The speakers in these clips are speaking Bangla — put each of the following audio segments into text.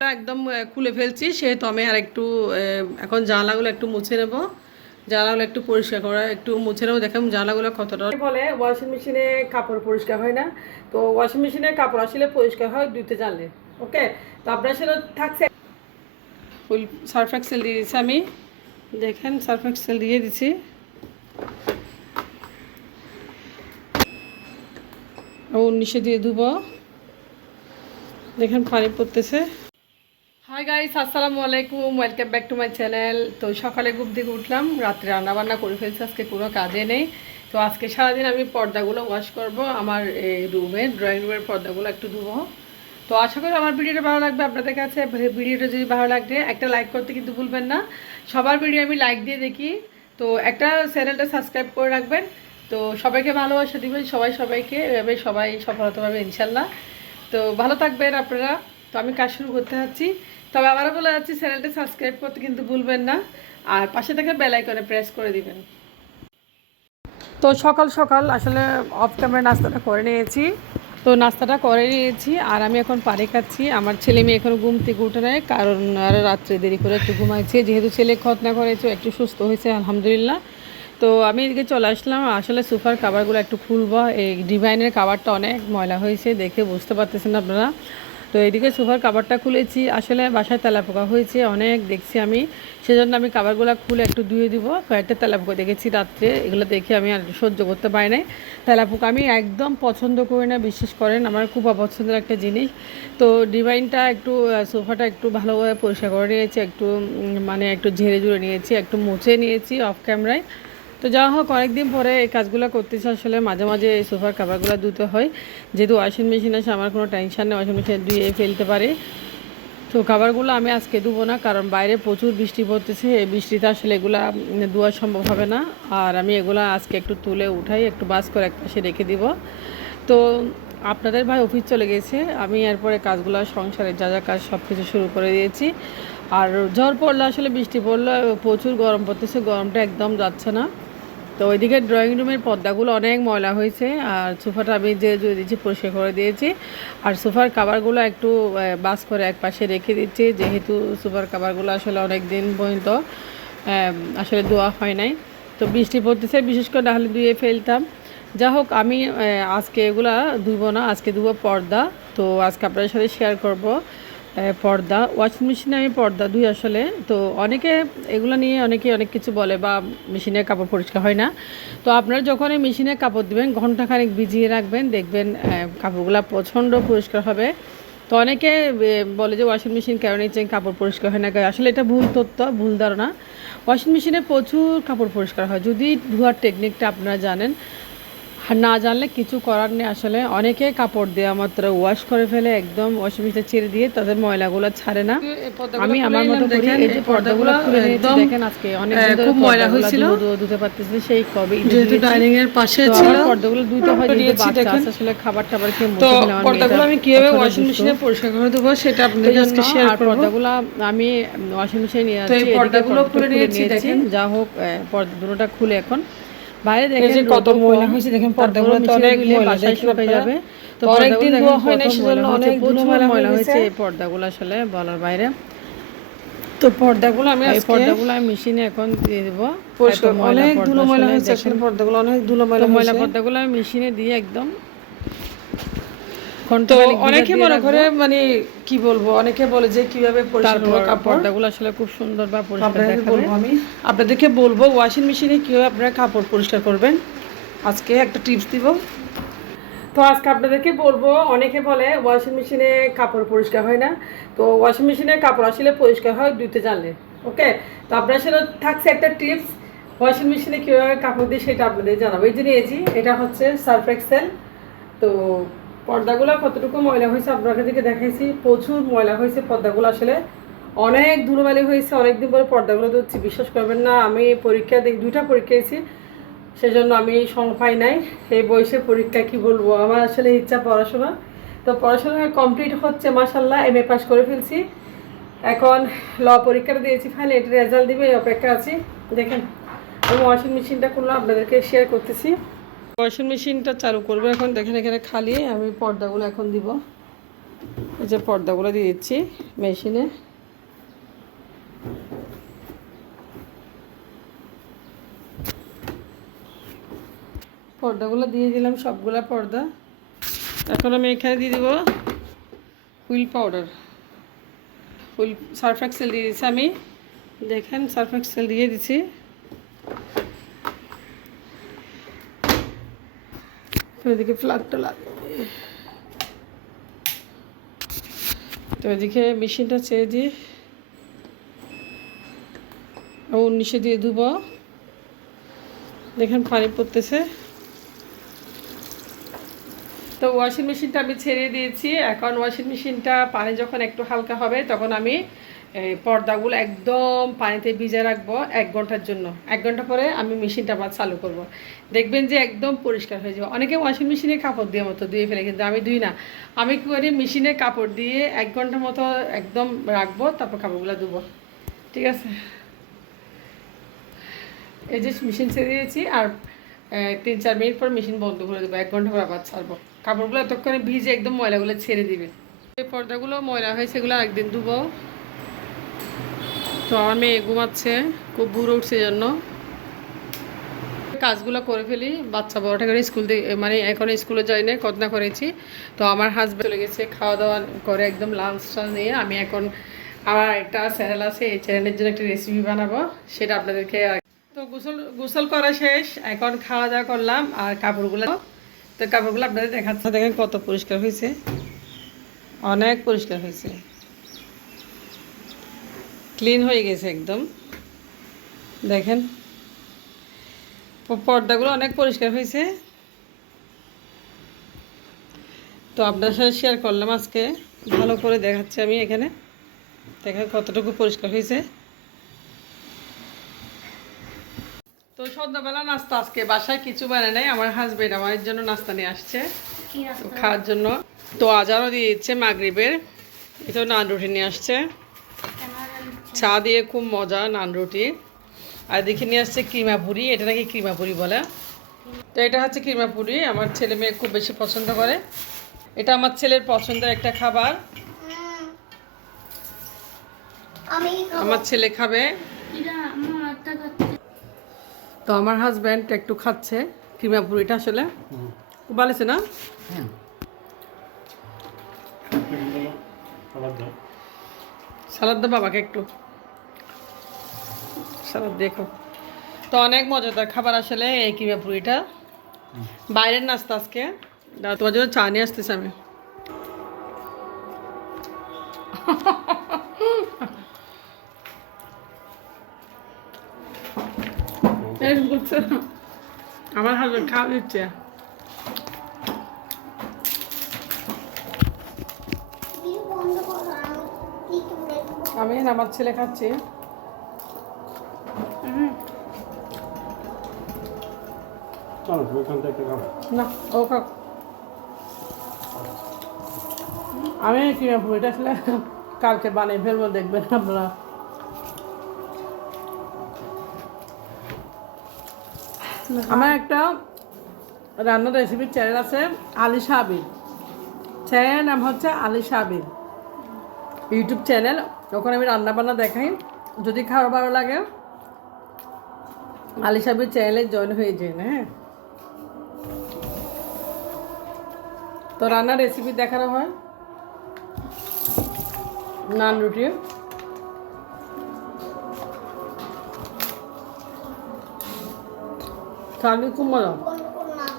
একদম খুলে ফেলছি, সেহেতু আমি আর একটু এখন জানালাগুলো একটু মুছে নেব। জানালাগুলো একটু পরিষ্কার করা, একটু মুছে নেবো। দেখেন জানালাগুলো কতটা। বলে ওয়াশিং মেশিনে কাপড় পরিষ্কার হয় না, তো ওয়াশিং মেশিনে কাপড় আসলে পরিষ্কার হয় ধুতে জানলে। ওকে, তো আপনার সাথে থাকছে ফুল সার্ফ এক্সেল দিয়ে দিচ্ছি আমি। দেখেন সার্ফ এক্সেল দিয়ে দিচ্ছি। নিচে দিয়ে ধুবো। দেখেন পানি পড়তেছে। হাই গাইস, আসসালামু আলাইকুম, welcome back to my channel. তো সকালে ঘুম থেকে উঠলাম, রাত্রে রান্নাবান্না করে ফেলছি, আজকে কোনো কাজে নেই। তো আজকে সারাদিন আমি পর্দাগুলো ওয়াশ করব, আমার এই রুমের ড্রয়িং রুমের পর্দাগুলো একটু ধুবো। তো আশা করি আমার ভিডিওটা ভালো লাগবে আপনাদের কাছে। ভিডিওটা যদি ভালো লাগে একটা লাইক করতে কিন্তু ভুলবেন না। সবার ভিডিও আমি লাইক দিয়ে দেখি, তো একটা চ্যানেলটা সাবস্ক্রাইব করে রাখবেন। তো সবাইকে ভালোবাসা দিবেন, সবাইকে এভাবে সবাই সফলতা পাবে ইনশাল্লাহ। তো ভালো থাকবেন আপনারা। তো আমি কাজ শুরু করতে যাচ্ছি, তবে আবারও বলে যাচ্ছি চ্যানেলটা সাবস্ক্রাইব করতে কিন্তু ভুলবেন না, আর পাশে থেকে বেল আইকনে প্রেস করে দিবেন। তো সকাল সকাল আসলে অফ ক্যামেরা নাস্তাটা করে নিয়েছি। তো নাস্তাটা করে নিয়েছি, আর আমি এখন পানি খাচ্ছি। আমার ছেলে মেয়ে এখন ঘুম থেকে উঠে নেয়, কারণ আর রাত্রে দেরি করে একটু ঘুমাইছে, যেহেতু ছেলে খতনা করেছে একটু সুস্থ হয়েছে আলহামদুলিল্লাহ। তো আমি এদিকে চলে আসলাম, আসলে সোফার কাভারগুলো একটু খুলবো। এই ডিভাইনের কাভারটা অনেক ময়লা হয়েছে, দেখে বুঝতে পারতেছেন আপনারা। তো এইদিকে সোফার কাভারটা খুলেছি, আসলে বাসায় তেলাপোকা হয়েছে অনেক দেখছি আমি, সেজন্য আমি কাভারগুলো খুলে একটু ধুয়ে দিব। কয়েকটা তেলাপোকা দেখেছি রাত্রে, এগুলো দেখে আমি আর সহ্য করতে পারি নাই। তেলাপোকা আমি একদম পছন্দ করি না, বিশ্বাস করেন, আমার খুব অপছন্দের একটা জিনিস। তো ডিভাইনটা একটু সোফাটা একটু ভালোভাবে পরিষ্কার করে নিয়েছি, একটু মানে একটু ঝেড়ে ঝুড়ে নিয়েছি, একটু মুছে নিয়েছি অফ ক্যামেরায়। তো যা হোক, অনেকদিন পরে এই কাজগুলো করতেছে। আসলে মাঝে মাঝে এই সোফার কাভারগুলো ধুতে হয়, যেহেতু ওয়াশিং মেশিন আছে আমার কোনো টেনশন নেই, ওয়াশিং মেশিনে ধুয়ে ফেলতে পারে। তো কাভারগুলো আমি আজকে ধুবো না, কারণ বাইরে প্রচুর বৃষ্টি পড়তেছে, এই বৃষ্টিতে আসলে এগুলা ধোয়া সম্ভব হবে না। আর আমি এগুলা আজকে একটু তুলে উঠাই, একটু বাস করে এক পাশে রেখে দিব। তো আপনাদের ভাই অফিস চলে গেছে, আমি এরপরে কাজগুলো সংসারে যা যা কাজ সব কিছু শুরু করে দিয়েছি। আর ঝড় পড়লে আসলে বৃষ্টি পড়লে প্রচুর গরম পড়তেছে, গরমটা একদম যাচ্ছে না। তো ওইদিকে ড্রয়িং রুমের পর্দাগুলো অনেক ময়লা হয়েছে, আর সোফাটা আমি যে দিয়েছি পরিষ্কার করে দিয়েছি। আর সোফার কাভারগুলো একটু বাস করে এক পাশে রেখে দিচ্ছি, যেহেতু সোফার কাভারগুলো আসলে অনেক দিন পর্যন্ত আসলে ধোয়া হয় নাই। তো বৃষ্টি পড়তেছে, বিশেষ করে নাহলে ধুয়ে ফেলতাম। যা হোক, আমি আজকে এগুলা ধুবো না, আজকে ধুবো পর্দা। তো আজকে আপনাদের সাথে শেয়ার করব পর্দা। ওয়াশিং মেশিনে আমি পর্দা ধুই আসলে। তো অনেকে এগুলো নিয়ে অনেক কিছু বলে, বা মেশিনে কাপড় পরিষ্কার হয় না। তো আপনারা যখন এই মেশিনে কাপড় দেবেন ঘন্টাখানেক ভিজিয়ে রাখবেন, দেখবেন কাপড়গুলো প্রচণ্ড পরিষ্কার হবে। তো অনেকে বলে যে ওয়াশিং মেশিন কেন নিচ্ছেন, কাপড় পরিষ্কার হয় না। আসলে এটা ভুল তথ্য, ভুল ধারণা। ওয়াশিং মেশিনে প্রচুর কাপড় পরিষ্কার হয়, যদি ধোয়ার টেকনিকটা আপনারা জানেন। আর না জানলে কিছু করার নেই। আসলে অনেকে কাপড় দেওয়া মাত্র ওয়াশ করে ফেলে, একদম ওয়াশিং মেশিনে ছেড়ে দিয়ে তাদের ময়লাগুলো ছাড়ে না। আমি আমার মতো করি, এই যে পর্দাগুলো খুলে নিয়েছি, দেখেন আজকে অনেক দিন ধরে ময়লা হয়েছিল, ধুতে পারতেছি সেই কবে, যেহেতু ডাইনিং এর পাশে ছিল। পর্দাগুলো ধুতে হয়, যেহেতু বাচ্চা আছে, আসলে খাবার টাবার খেয়ে মুছে ফেলে। পর্দাগুলো আমি কিভাবে ওয়াশিং মেশিনে পরিষ্কার করে দেবো সেটা আপনাদের আজকে শেয়ার করব। পর্দাগুলো আমি ওয়াশিং মেশিনে নিয়ে যাচ্ছি, পর্দাগুলো খুলে নিয়েছি দেখেন। যা হোক, পর্দা দুটোটা খুলে এখন বাইরে দেখেন যে কত ময়লা হয়েছে, দেখেন পর্দাগুলো তো অনেক ময়লা শুকিয়ে যাবে। তো অনেকদিন ধোয়া হয় না, সেজন্য অনেক ময়লা হয়েছে এই পর্দাগুলো, আসলে বলার বাইরে। তো পর্দাগুলো আমি মেশিনে এখন দিয়ে দেবো। অনেক ধুলো ময়লা হয়েছে, আসলে পর্দাগুলো অনেক ধুলো ময়লা পর্দাগুলো আমি মেশিনে দিয়ে একদম। তো অনেকে মনে করে, মানে কি বলবো, অনেকে বলে যে কিভাবে পরিষ্কার পর্দাগুলো আসলে খুব সুন্দর বা পরিষ্কার দেখাবে। আমি আপনাদেরকে বলবো ওয়াশিং মেশিনে কিভাবে আপনারা কাপড় পরিষ্কার করবেন, আজকে একটা টিপস দিব। তো আজকে আপনাদেরকে বলবো, অনেকে বলে ওয়াশিং মেশিনে কাপড় পরিষ্কার হয় না। তো ওয়াশিং মেশিনে কাপড় আসলে পরিষ্কার হয় ধুতে জানলে। ওকে, তো আপনার সাথে থাকছে একটা টিপস, ওয়াশিং মেশিনে কীভাবে কাপড় দিয়ে সেটা আপনাদের জানাবো। এই যে নিয়েছি, এটা হচ্ছে সার্ফ এক্সেল। তো পর্দাগুলো কতটুকু ময়লা হয়েছে আপনাদেরকে দেখাইছি, প্রচুর ময়লা হয়েছে পর্দাগুলো, আসলে অনেক ধুলোবালি হয়েছে। অনেকদিন পরে পর্দাগুলো ধরছি, বিশ্বাস করবেন না। আমি পরীক্ষা দিই, 2টা পরীক্ষা দিয়েছি, সেজন্য আমি সময় পাই নাই। এই বয়সে পরীক্ষা কি বলবো, আমার আসলে ইচ্ছা পড়াশোনা। তো পড়াশোনা কমপ্লিট হচ্ছে, মাশাল্লাহ এমএ পাস করে ফেলছি। এখন ল পরীক্ষাটা দিয়েছি, ফাইনাল এটার রেজাল্ট দিবে, এই অপেক্ষা আছি। দেখেন আমি ওয়াশিং মেশিনটা করলাম, আপনাদেরকে শেয়ার করতেছি। ওয়াশিং মেশিনটা চালু করবো এখন, দেখেন এখানে খালি, আমি পর্দাগুলো এখন দিব। এই যে পর্দাগুলো দিয়ে দিচ্ছি মেশিনে। পর্দাগুলো দিয়ে দিলাম, সবগুলা পর্দা। এখন আমি এখানে দিয়ে দিব Wheel powder, Wheel Surf Excel দিয়ে দিচ্ছি আমি। দেখেন সার্ফ এক্সেল দিয়ে দিচ্ছি। এদিকে ফ্ল্যাগটা লাগে, তো এদিকে মেশিনটা ছেড়ে দিয়ে 19-এ দিয়ে ধুবো। দেখেন পানি পড়তেছে। তো ওয়াশিং মেশিনটা আমি ছেড়ে দিয়েছি। এখন ওয়াশিং মেশিনটা পানি যখন একটু হালকা হবে তখন আমি পর্দাগুলো একদম পানিতে ভিজে রাখবো 1 ঘন্টার জন্য। 1 ঘন্টা পরে আমি মেশিনটা আবার চালু করব। দেখবেন যে একদম পরিষ্কার হয়ে যাবে। অনেকে ওয়াশিং মেশিনে কাপড় দিয়ে মতো ধুয়ে ফেলে, কিন্তু আমি ধুই না। আমি কী করি, মেশিনে কাপড় দিয়ে 1 ঘন্টার মতো একদম রাখবো, তারপর কাপড়গুলো ধুবো। ঠিক আছে, এই যে মেশিন ছেড়ে দিয়েছি, আর 3-4 মিনিট পর মেশিন বন্ধ করে দেবো। 1 ঘন্টা পর আবার ছাড়বো। কাপড়গুলো এতক্ষণে ভিজে একদম ময়লাগুলো ছেড়ে দিবে। এই পর্দাগুলো ময়লা হয়েছে, এগুলো একদিন ধুবো। তো আমার মেয়ে ঘুমাচ্ছে, খুব বুড়ো উঠছে জন্য কাজগুলো করে ফেলি। বাচ্চা বড়টা করে স্কুল থেকে, মানে এখন স্কুলে যাই না, কত না করেছি। তো আমার হাজব্যান্ড চলে গেছে খাওয়া দাওয়া করে, একদম লাঞ্চটা নিয়ে। আমি এখন আমার একটা চ্যানেল আছে, এই চ্যানেলের জন্য একটা রেসিপি বানাবো, সেটা আপনাদেরকে। তো গোসল করা শেষ, এখন খাওয়া দাওয়া করলাম আর কাপড়গুলো, তো কাপড়গুলো আপনাদের দেখাচ্ছে। দেখেন কত পরিষ্কার হয়েছে, অনেক পরিষ্কার হয়েছে, ক্লিন হয়ে গেছে একদম। দেখেন পর্দাগুলো অনেক পরিষ্কার হয়েছে। তো আপনার সাথে শেয়ার করলাম আজকে, ভালো করে দেখাচ্ছি আমি এখানে। দেখেন কতটুকু পরিষ্কার হয়েছে। তো সন্ধ্যাবেলা নাস্তা আজকে বাসায় কিছু বানায় নাই, আমার হাজবেন্ড আমার জন্য নাস্তা নিয়ে আসছে খাওয়ার জন্য। তো আজানও দিয়ে দিচ্ছে মাগরিবের। এটাও নান রুটি নিয়ে আসছে, চা দিয়ে, খুব মজা নান রুটি। আর দেখে নিয়ে আসছে কিমা পুরি, এটা নাকি কিমা পুরি বলে। তো এটা হচ্ছে কিমা পুরি, আমার ছেলে মেয়ে খুব বেশি পছন্দ করে। এটা আমার ছেলের পছন্দের একটা খাবার, আমার ছেলে খাবে। তো আমার হাজব্যান্ড একটু খাচ্ছে কিমা পুরিটা। আসলে খুব ভালো আছে না? সালাদ দাও বাবাকে, একটু সালাদ দেখো। তো অনেক মজাদার খাবার আসলে এই কিমা পুরিটা। বাইরের নাস্তা আজকে। তোমার জন্য চা নিয়ে আসতেছি আমি। আমার হাজবেন্ড খাওয়া দিচ্ছে। আমি আমার ছেলে খাচ্ছি। না ও খাক, আমি কিমা পুরিটা আসলে কালকে বানিয়ে ফেলবো, দেখবেন আপনারা। আমার একটা রান্নার রেসিপির চ্যানেল আছে, আলিশা আবির। চ্যানেলের নাম হচ্ছে আলিশা আবির, ইউটিউব চ্যানেল। ওখানে আমি রান্না বান্না দেখাই। যদি খাবার ভালো লাগে আলিশা আবির চ্যানেলে জয়েন হয়ে যায় না। হ্যাঁ, তো রান্নার রেসিপি দেখানো হয়, নান রুটি। তাহলে খুব মজা।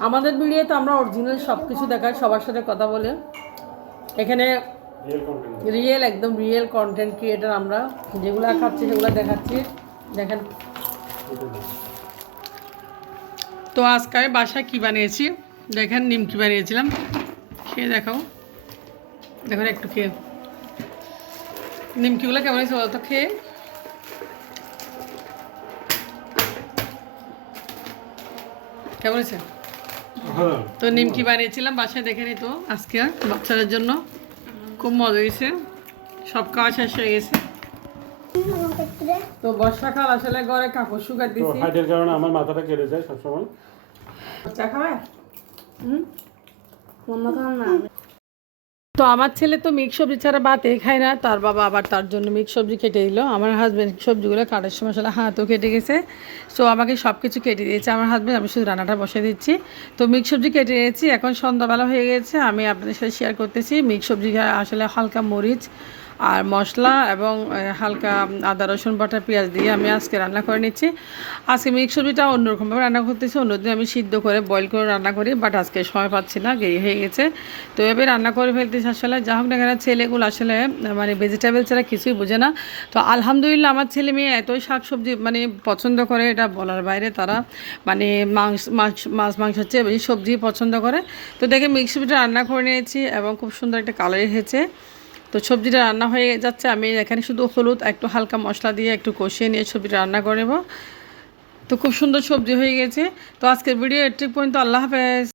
আমাদের ভিডিওতে আমরা অরিজিনাল সব কিছু দেখাই, সবার সাথে কথা বলে। এখানে রিয়েল, একদম রিয়েল কন্টেন্ট ক্রিয়েটার আমরা। যেগুলো খাচ্ছি সেগুলো দেখাচ্ছি। দেখেন তো আজকে আমি বাসায় কী বানিয়েছি দেখেন, নিমকি বানিয়েছিলাম। খেয়ে দেখাও, দেখুন একটু খেয়ে নিমকিগুলো কেমন হয়েছে বলতো খেয়ে। কেমন হয়েছে? তো নিমকি বানিয়েছিলাম বাসায়, দেখে নি তো আজকে বাচ্চাদের জন্য। খুব মজা হয়েছে, সব কাজ শেষ হয়ে গেছে। তো বর্ষাকাল আসলে ঘরে কাপড় শুকাই দিছি, হাইটের কারণে আমার মাথাটা কেটে যায় সবসময়। চা খাবে? তো তো আমার ছেলে তো মিক্স সবজি ছাড়া ভাতই খায় না, তার বাবা আবার তার জন্য মিক্স সবজি কেটে দিল। আমার হাজব্যান্ড সবজিগুলো কাটার সময় আসলে হাতও কেটে গেছে, সো আমাকে সব কিছু কেটে দিয়েছে আমার হাজব্যান্ড, আমি শুধু রান্নাটা বসে দিচ্ছি। তো মিক্স সবজি কেটে দিয়েছি, এখন সন্ধ্যাবেলা হয়ে গেছে, আমি আপনাদের সাথে শেয়ার করতেছি মিক্স সবজি আসলে হালকা মরিচ আর মশলা এবং হালকা আদা রসুন বাটা পেঁয়াজ দিয়ে আমি আজকে রান্না করে নিচ্ছি। আজকে মিক্স সবজিটা অন্যরকমভাবে রান্না করতেছি, অন্যদিন আমি সিদ্ধ করে বয়েল করে রান্না করি, বাট আজকে সময় পাচ্ছি না, দেরি হয়ে গেছে, তো এভাবে রান্না করে ফেলতেছি। আসলে যা হোক না কেন ছেলেগুলো আসলে মানে ভেজিটেবল ছাড়া কিছুই বোঝে না। তো আলহামদুলিল্লাহ আমার ছেলে মেয়ে এতই শাকসবজি মানে পছন্দ করে, এটা বলার বাইরে। তারা মানে মাছ মাংস হচ্ছে বেশি সবজি পছন্দ করে। তো দেখে মিক্স সবজিটা রান্না করে নিয়েছি এবং খুব সুন্দর একটা কালার এসেছে। তো সবজিটা রান্না হয়ে যাচ্ছে, আমি এখানে শুধু হলুদ একটু হালকা মশলা দিয়ে একটু কষিয়ে নিয়ে সবজিটা রান্না করে নেব। তো খুব সুন্দর সবজি হয়ে গেছে। তো আজকের ভিডিও এটুকু পর্যন্ত, আল্লাহ হাফেজ।